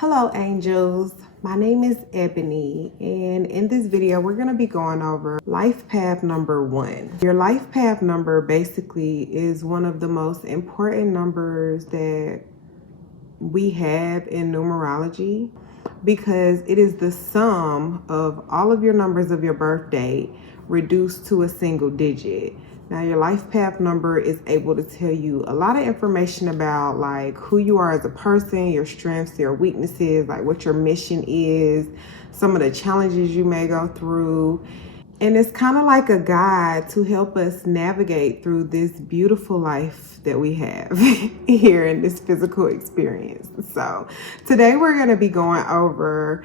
Hello angels, my name is Ebony, and in this video we're going to be going over life path number 1. Your life path number basically is one of the most important numbers that we have in numerology because it is the sum of all of your numbers of your birth date reduced to a single digit. Now your life path number is able to tell you a lot of information about like who you are as a person, your strengths, your weaknesses, like what your mission is, some of the challenges you may go through. And it's kind of like a guide to help us navigate through this beautiful life that we have here in this physical experience. So today we're going to be going over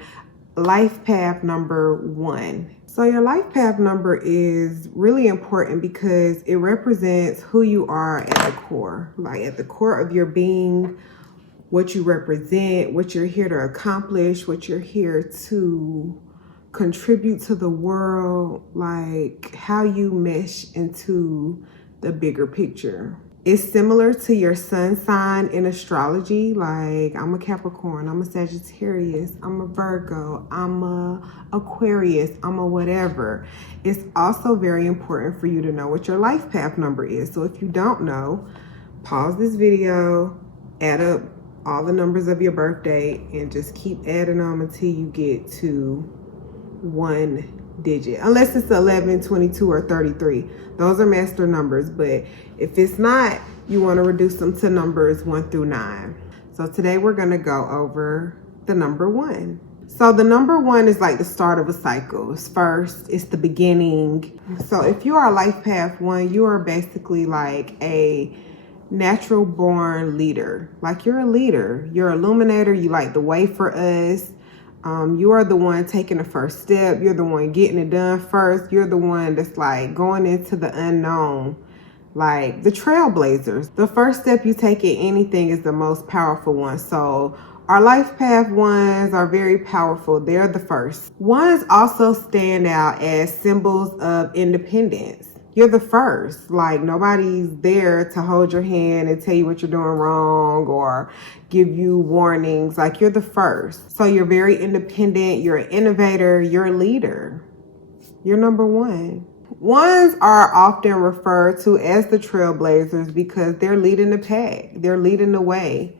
life path number 1. So your life path number is really important because it represents who you are at the core, like at the core of your being, what you represent, what you're here to accomplish, what you're here to contribute to the world, like how you mesh into the bigger picture. It's similar to your sun sign in astrology. Like I'm a Capricorn, I'm a Sagittarius, I'm a Virgo, I'm a Aquarius, I'm a whatever. It's also very important for you to know what your life path number is. So if you don't know, pause this video, add up all the numbers of your birthday, and just keep adding them until you get to 1 digit, unless it's 11, 22, or 33. Those are master numbers, but if it's not, you want to reduce them to numbers 1 through 9. So today we're going to go over the number 1. So the number 1 is like the start of a cycle. It's first, it's the beginning. So if you are life path 1, you are basically like a natural born leader. Like you're a leader, you're an illuminator, you light the way for us. You are the one taking the first step. You're the one getting it done first. You're the one that's like going into the unknown, like the trailblazers. The first step you take in anything is the most powerful one. So our life path 1s are very powerful. They're the first. 1s also stand out as symbols of independence. You're the first. Like nobody's there to hold your hand and tell you what you're doing wrong or give you warnings. Like you're the first. So you're very independent. You're an innovator. You're a leader. You're number 1. 1s are often referred to as the trailblazers because they're leading the pack. They're leading the way.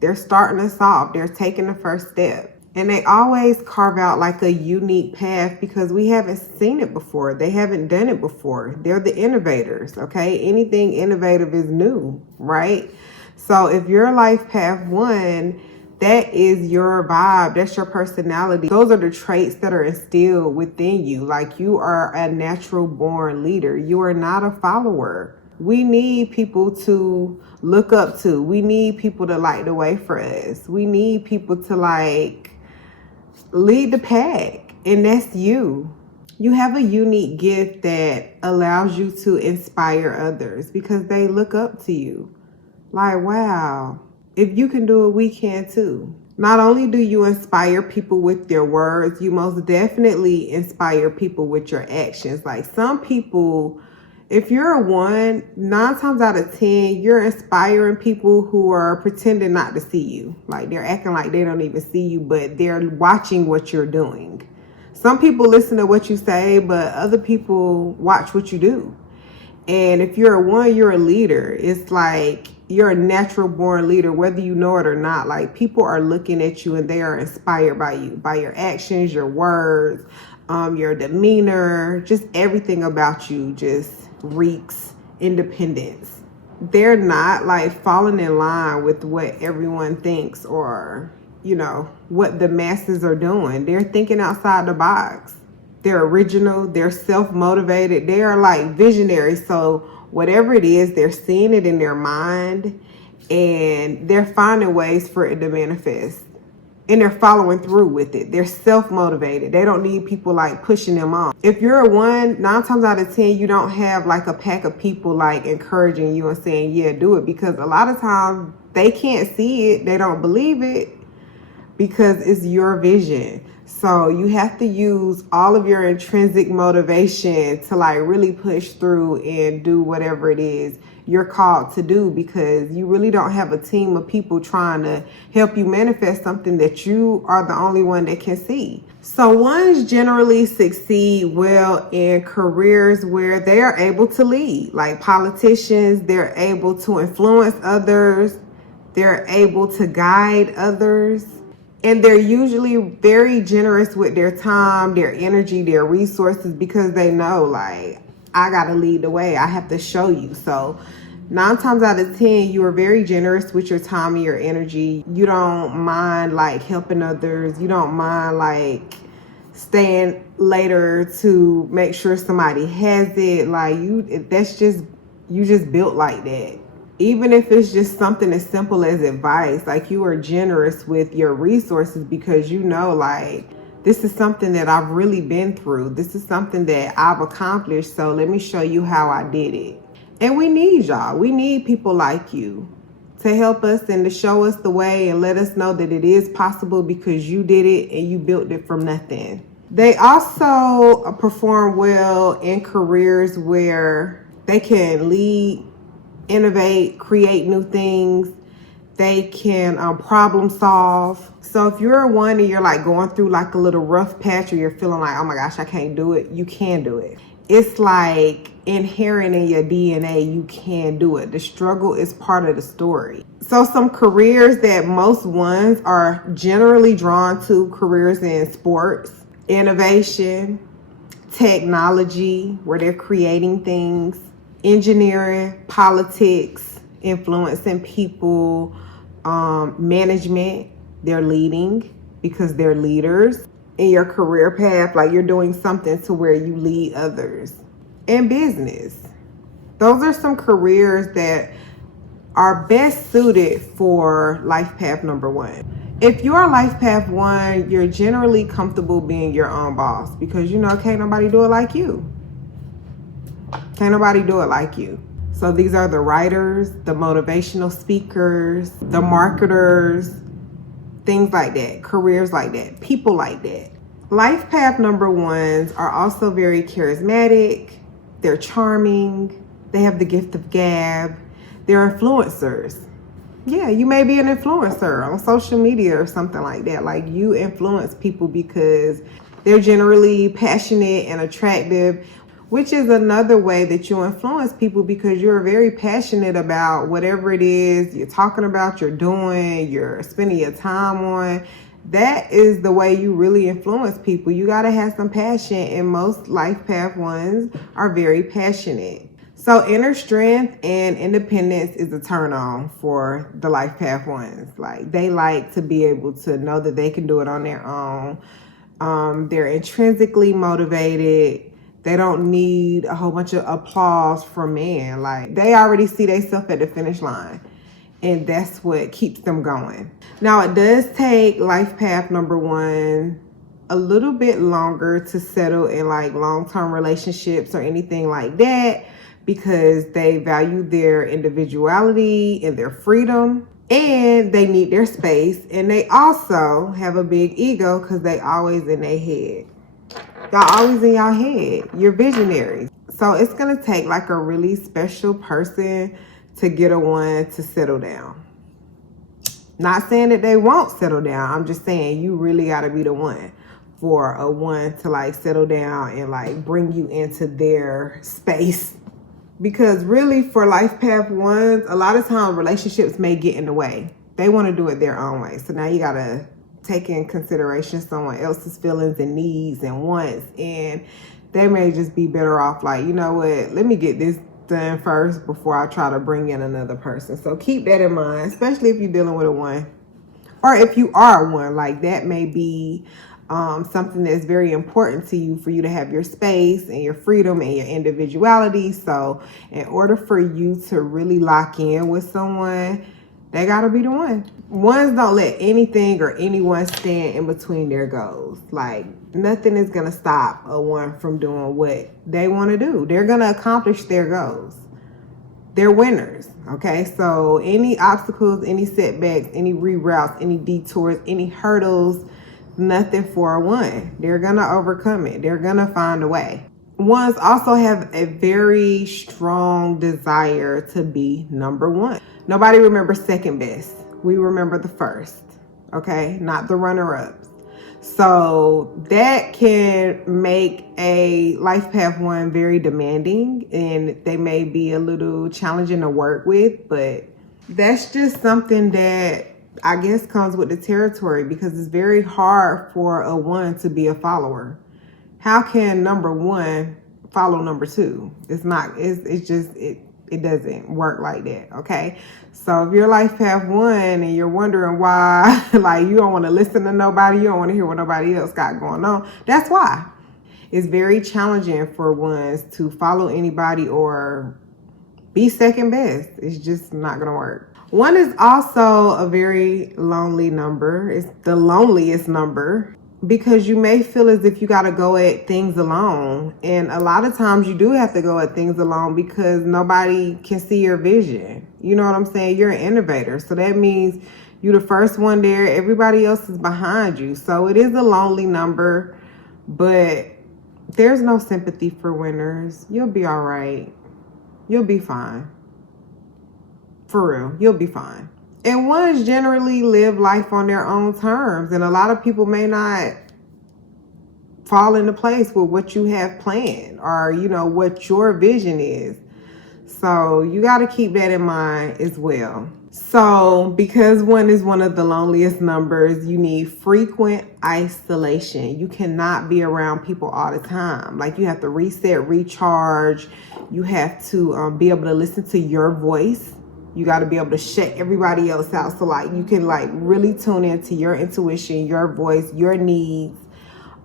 They're starting us off. They're taking the first step. And they always carve out like a unique path because we haven't seen it before. They haven't done it before. They're the innovators, okay? Anything innovative is new, right? So if you're life path 1, that is your vibe. That's your personality. Those are the traits that are instilled within you. Like you are a natural born leader. You are not a follower. We need people to look up to. We need people to light the way for us. We need people to like lead the pack, and that's you. You have a unique gift that allows you to inspire others because they look up to you. Like, wow, if you can do it, we can too. Not only do you inspire people with your words, you most definitely inspire people with your actions. Like some people, if you're a 1, 9 times out of 10, you're inspiring people who are pretending not to see you. Like they're acting like they don't even see you, but they're watching what you're doing. Some people listen to what you say, but other people watch what you do. And if you're a 1, you're a leader. It's like you're a natural born leader, whether you know it or not. Like people are looking at you and they are inspired by you, by your actions, your words, your demeanor, just everything about you just reeks independence. They're not like falling in line with what everyone thinks or, you know, what the masses are doing. They're thinking outside the box. They're original. They're self-motivated. They are like visionaries. So whatever it is, they're seeing it in their mind and they're finding ways for it to manifest. And they're following through with it. They're self-motivated. They don't need people like pushing them on. If you're a 1, 9 times out of 10, you don't have like a pack of people like encouraging you and saying, yeah, do it. Because a lot of times they can't see it. They don't believe it because it's your vision. So you have to use all of your intrinsic motivation to like really push through and do whatever it is you're called to do, because you really don't have a team of people trying to help you manifest something that you are the only one that can see. So ones generally succeed well in careers where they are able to lead, like politicians. They're able to influence others. They're able to guide others. And they're usually very generous with their time, their energy, their resources, because they know, like, I got to lead the way. I have to show you. So 9 times out of 10, you are very generous with your time and your energy. You don't mind like helping others. You don't mind like staying later to make sure somebody has it. Like you just built like that. Even if it's just something as simple as advice, like you are generous with your resources, because you know, like, this is something that I've really been through. This is something that I've accomplished. So let me show you how I did it. And we need y'all. We need people like you to help us and to show us the way and let us know that it is possible, because you did it and you built it from nothing. They also perform well in careers where they can lead, innovate, create new things. They can problem solve. So if you're one and you're like going through like a little rough patch, or you're feeling like, oh my gosh, I can't do it, you can do it. It's like inherent in your DNA. You can do it. The struggle is part of the story. So some careers that most ones are generally drawn to: careers in sports, innovation, technology, where they're creating things, engineering, politics, influencing people, management, they're leading because they're leaders. In your career path, like you're doing something to where you lead others. And business. Those are some careers that are best suited for life path number 1. If you're life path 1, you're generally comfortable being your own boss, because you know, can't nobody do it like you. Can't nobody do it like you. So these are the writers, the motivational speakers, the marketers, things like that, careers like that, people like that. Life path number 1s are also very charismatic. They're charming. They have the gift of gab. They're influencers. Yeah, you may be an influencer on social media or something like that. Like, you influence people because they're generally passionate and attractive, which is another way that you influence people, because you're very passionate about whatever it is you're talking about, you're doing, you're spending your time on. That is the way you really influence people. You got to have some passion, and most life path 1s are very passionate. So inner strength and independence is a turn on for the life path 1s. Like, they like to be able to know that they can do it on their own. They're intrinsically motivated. They don't need a whole bunch of applause from men. Like, they already see themselves at the finish line, and that's what keeps them going. Now, it does take life path number 1 a little bit longer to settle in like long-term relationships or anything like that, because they value their individuality and their freedom, and they need their space, and they also have a big ego because they always in their head. Y'all always in y'all head. You're visionaries. So it's going to take like a really special person to get a 1 to settle down. Not saying that they won't settle down. I'm just saying you really got to be the one for a 1 to like settle down and like bring you into their space. Because really, for life path 1s, a lot of times relationships may get in the way. They want to do it their own way. So now you got to take in consideration someone else's feelings and needs and wants, and they may just be better off like, you know what, let me get this done first before I try to bring in another person. So keep that in mind, especially if you're dealing with a 1, or if you are a 1, like that may be something that's very important to you, for you to have your space and your freedom and your individuality. So in order for you to really lock in with someone, they gotta be the one. 1s don't let anything or anyone stand in between their goals. Like, nothing is gonna stop a 1 from doing what they want to do. They're gonna accomplish their goals. They're winners. Okay, so any obstacles, any setbacks, any reroutes, any detours, any hurdles, nothing for a 1. They're gonna overcome it. They're gonna find a way. Ones also have a very strong desire to be number one. Nobody remembers second best. We remember the first, okay? Not the runner-ups. So that can make a life path one very demanding, and they may be a little challenging to work with, but that's just something that I guess comes with the territory, because it's very hard for a one to be a follower. How can number one follow number two? It's not, it's just, it doesn't work like that, okay? So if you're life path one and you're wondering why, like you don't want to listen to nobody, you don't want to hear what nobody else got going on, that's why. It's very challenging for ones to follow anybody or be second best. It's just not going to work. One is also a very lonely number. It's the loneliest number, because you may feel as if you got to go at things alone. And a lot of times you do have to go at things alone because nobody can see your vision. You know what I'm saying? You're an innovator. So that means you're the first one there. Everybody else is behind you. So it is a lonely number, but there's no sympathy for winners. You'll be all right. You'll be fine. For real, you'll be fine. And ones generally live life on their own terms. And a lot of people may not fall into place with what you have planned, or, you know, what your vision is. So you got to keep that in mind as well. So because one is one of the loneliest numbers, you need frequent isolation. You cannot be around people all the time. Like, you have to reset, recharge. You have to be able to listen to your voice. You got to be able to shut everybody else out. So like you can like really tune into your intuition, your voice, your needs,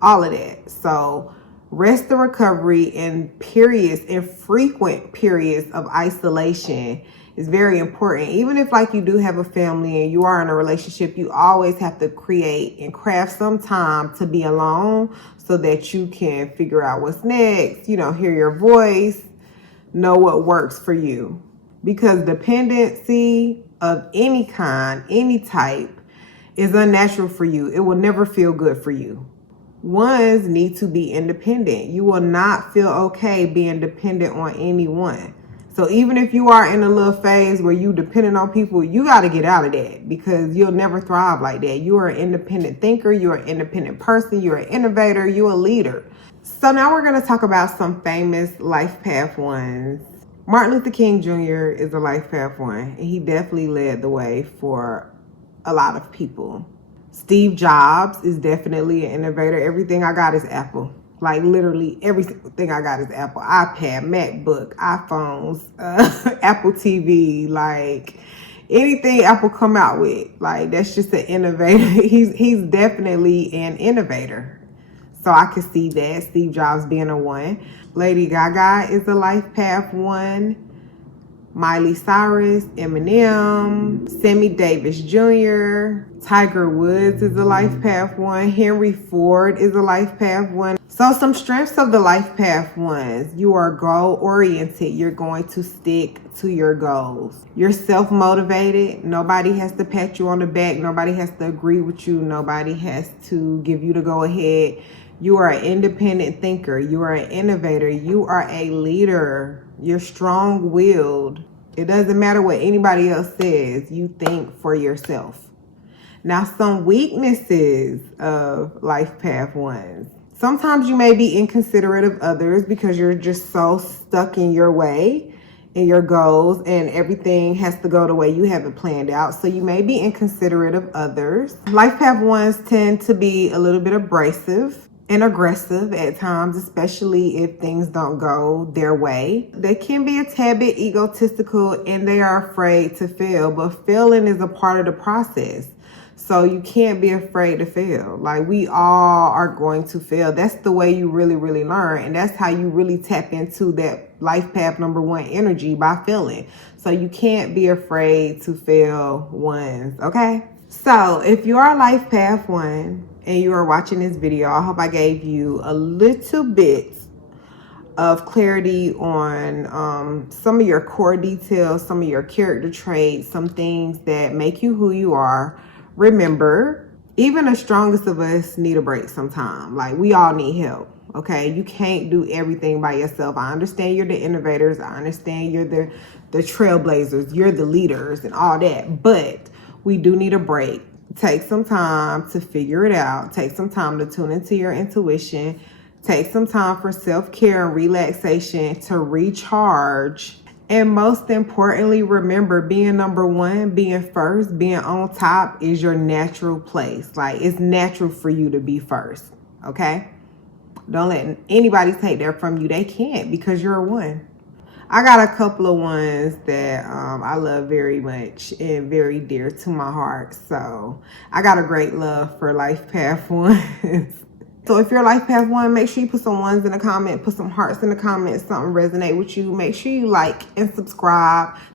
all of that. So rest and recovery and periods and frequent periods of isolation is very important. Even if like you do have a family and you are in a relationship, you always have to create and craft some time to be alone so that you can figure out what's next, you know, hear your voice, know what works for you. Because dependency of any kind, any type, is unnatural for you. It will never feel good for you. Ones need to be independent. You will not feel okay being dependent on anyone. So even if you are in a little phase where you dependent on people, you got to get out of that, because you'll never thrive like that. You are an independent thinker. You're an independent person. You're an innovator. You're a leader. So now we're going to talk about some famous life path ones. Martin Luther King Jr. is a life path one, and he definitely led the way for a lot of people. Steve Jobs is definitely an innovator. Everything I got is Apple. Like literally everything I got is Apple. iPad, MacBook, iPhones, Apple TV, like anything Apple come out with. Like, that's just an innovator. He's definitely an innovator. So I could see that, Steve Jobs being a one. Lady Gaga is a life path one. Miley Cyrus, Eminem, Sammy Davis Jr., Tiger Woods is a life path one. Henry Ford is a life path one. So some strengths of the life path ones: you are goal oriented. You're going to stick to your goals. You're self-motivated. Nobody has to pat you on the back. Nobody has to agree with you. Nobody has to give you the go ahead. You are an independent thinker. You are an innovator. You are a leader. You're strong-willed. It doesn't matter what anybody else says. You think for yourself. Now, some weaknesses of life path ones. Sometimes you may be inconsiderate of others because you're just so stuck in your way, in your goals, and everything has to go the way you have it planned out. So you may be inconsiderate of others. Life path ones tend to be a little bit abrasive and aggressive at times, especially if things don't go their way. They can be a tad bit egotistical, and they are afraid to fail, but failing is a part of the process. So you can't be afraid to fail. Like, we all are going to fail. That's the way you really, really learn. And that's how you really tap into that life path number one energy, by failing. So you can't be afraid to fail ones, okay? So if you are a life path one and you are watching this video, I hope I gave you a little bit of clarity on some of your core details, some of your character traits, some things that make you who you are. Remember, even the strongest of us need a break sometime. Like, we all need help. Okay, you can't do everything by yourself. I understand you're the innovators. I understand you're the trailblazers. You're the leaders and all that. But we do need a break. Take some time to figure it out. Take some time to tune into your intuition. Take some time for self-care and relaxation to recharge. And most importantly, remember, being number one, being first, being on top is your natural place. Like, it's natural for you to be first. Okay? Don't let anybody take that from you. They can't, because you're a one. I got a couple of ones that I love very much and very dear to my heart. So I got a great love for Life Path ones. So if you're Life Path one, make sure you put some ones in the comment, put some hearts in the comments, something resonate with you. Make sure you like and subscribe.